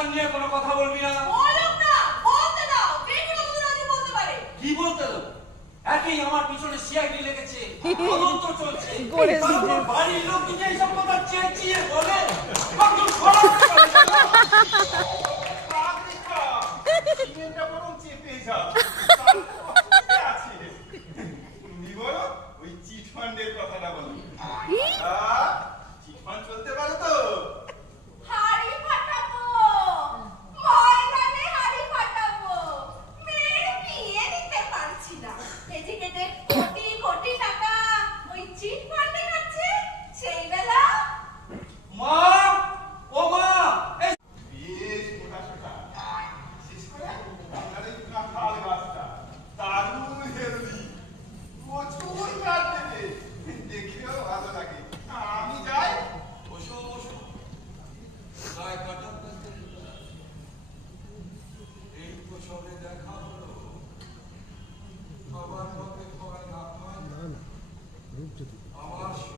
সংসার নিয়ে কোনো কথা বলবি না। বলুক না, বলতে দাও, দেখি কতদূর আগে বলতে পারে। কি বলতে দেবো? একই আমার